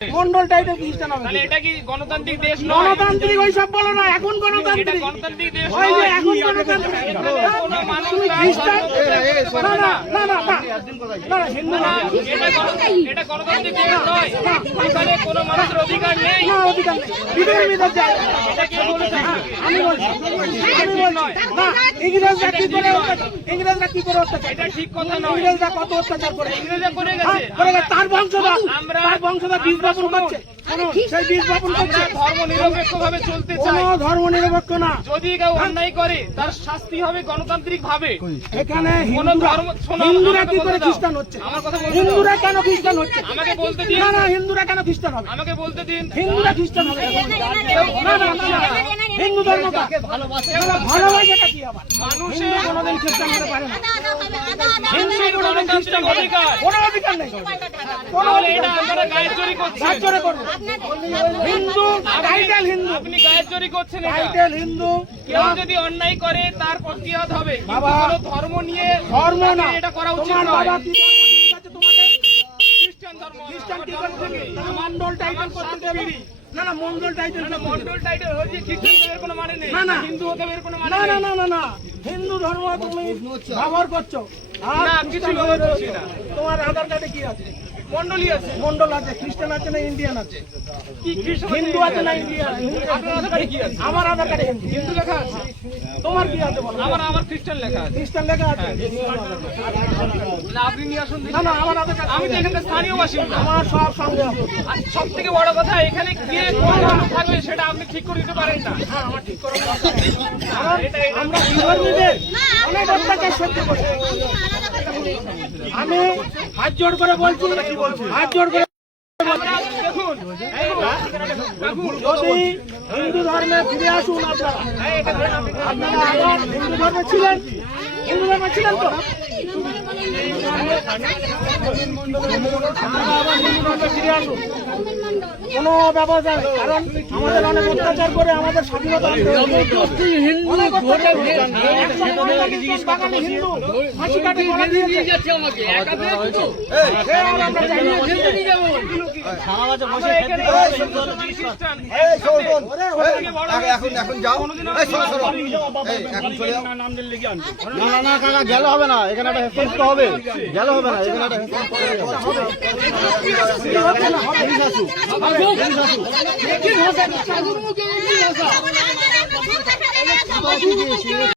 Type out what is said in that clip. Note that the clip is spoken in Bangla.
মন্ডল টাইটেল খ্রিস্টান হবে। তাহলে এটা কি গণতান্ত্রিক দেশ নয়? গণতান্ত্রিক ওইসব বলো না, এখন এটা গণতান্ত্রিক। গণতান্ত্রিক দেশ ওই যে নয়। এখন গণতান্ত্রিক। কোনো মানুষ তুমি খ্রিস্টান? না না না না না না হিন্দু না, এটা গণতান্ত্রিক দেশ নয়। এখানে কোনো মানুষের অধিকার নেই। না অধিকার নেই। বিধর্মীদের জায়গা। এটা কে বলেছে? আমি বলছি না, ইংরেজরা কি করে ইংরেজরা কি করে অত্যাচার? এটা ঠিক কথা নয়। ইংরেজরা কত অত্যাচার করে? ইংরেজরা করে হ্যাঁ, গেছে। করে গেছে। তার বংশধর বীজ বপন করছে। সেই বীজ বপন আমরা করছে। ধর্ম নিরপেক্ষ ভাবে চলতে চাই। কোনো ধর্ম নিরপেক্ষ না। যদি কেউ অন্যায় করে তার শাস্তি হবে গণতান্ত্রিক ভাবে। এখানে কোনো ধর্ম শোনো, হিন্দুরা আমাকে কি বলতে করে দাও। খ্রিস্টান হচ্ছে? আমার কথা বলতে হিন্দুরা দাও। কেন খ্রিস্টান হচ্ছে? আমাকে বলতে দিন। না না হিন্দুরা কেন খ্রিস্টান হবে? আমাকে বলতে দিন। হিন্দুরা খ্রিস্টান হবে না না না না হিন্দু ধর্মটা ভালোবাসাটা কি আবার? মানুষের হিন্দু কোনোদিন খ্রিস্টান হতে পারে না। মানুষের গণতান্ত্রিক অধিকার। কোনো অধিকার নেই। কোনো তাহলে অধিকার এটা আপনারা গায়ের জোরি করছেন। রাজ্যরে করবে হিন্দু টাইটেল হিন্দু আপনি গায়ের জোরি করছেন এটা। টাইটেল হিন্দু। কেউ যদি অন্যায় করে তার প্রতিবাদ হবে। কিন্তু বাবা, কোনো ধর্ম নিয়ে ধর্ম না, এটা করা উচিত তোমার নয়। বাবা কি ধর্ম দিয়ে গেছে তোমাকে? খ্রিস্টান ধর্ম। খ্রিস্টান কি করতে হবে? তাহলে মন্ডল টাইটেল করতে দেবে না না মন্ডল টাইটেল করতে দেবে। মন্ডল টাইটেল হচ্ছে খ্রিস্টান ধর্মের কোনো মানে নেই। না, না। হিন্দু হতে এর কোনো মানে না না নেই। না না না হিন্দু ধর্ম তুমি ব্যবহার করছো। আর না, খ্রিস্টান কিছু ব্যবহার করছি না। তোমার আধার কার্ডে কি আছে? মন্ডলী আছে। মন্ডল আছে, খ্রিস্টান আছে না ইন্ডিয়ান আছে? কি খ্রিস্টান হিন্দু আছে না ইন্ডিয়ান? আপনার আধার কার্ডে কি আছে? আমার আধার কার্ডে হিন্দু। হিন্দু লেখা আছে। তোমার কি আছে বলো? আমার খ্রিস্টান লেখা আছে। খ্রিস্টান লেখা আছে? না, আপনি নিয়ে আসুন দেখি। না না আমার আধার কার্ড আমি তো এখানকার স্থানীয় বাসিন্দা। আমার সব সঙ্গে আছে। আর সব থেকে বড় কথা এখানে কে কোন মানুষ থাকবে সেটা আপনি ঠিক করে দিতে পারেন না। আমরা বিধর্মীদের অনেক অত্যাচার সহ্য করি। আমি হাত জোড় করে বলছি, হাত জোড় করে দেখুন যদি হিন্দু ধর্মে ফিরে আসুন আপনারা। আপনারা আবার হিন্দু ধর্মে ছিলেন, হিন্দু ধর্মে ছিলেন তো আপনারা আবার হিন্দু ধর্মে ফিরে আসুন। কোনো ব্যবস্থা নেই, কারণ আমাদের অনেক অত্যাচার করে আমাদের স্বাধীনতা আনতে হবে। অনেক অত্যাচার করে। একশো 45 জন বাঙালি হিন্দু ফাঁসি কাটে মারা দিয়েছে। সে আর আমরা চাই না। আমরা এখানে খ্রিস্টান এখন যাও এই শোনো, শোনো। এই, এখন চলে যাও। না না না কাকা গেলে হবে না, এখানে একটা হেসেন্স তো হবে। গেলে হবে না, এখানে একটা হেসেন্স করে যাবে।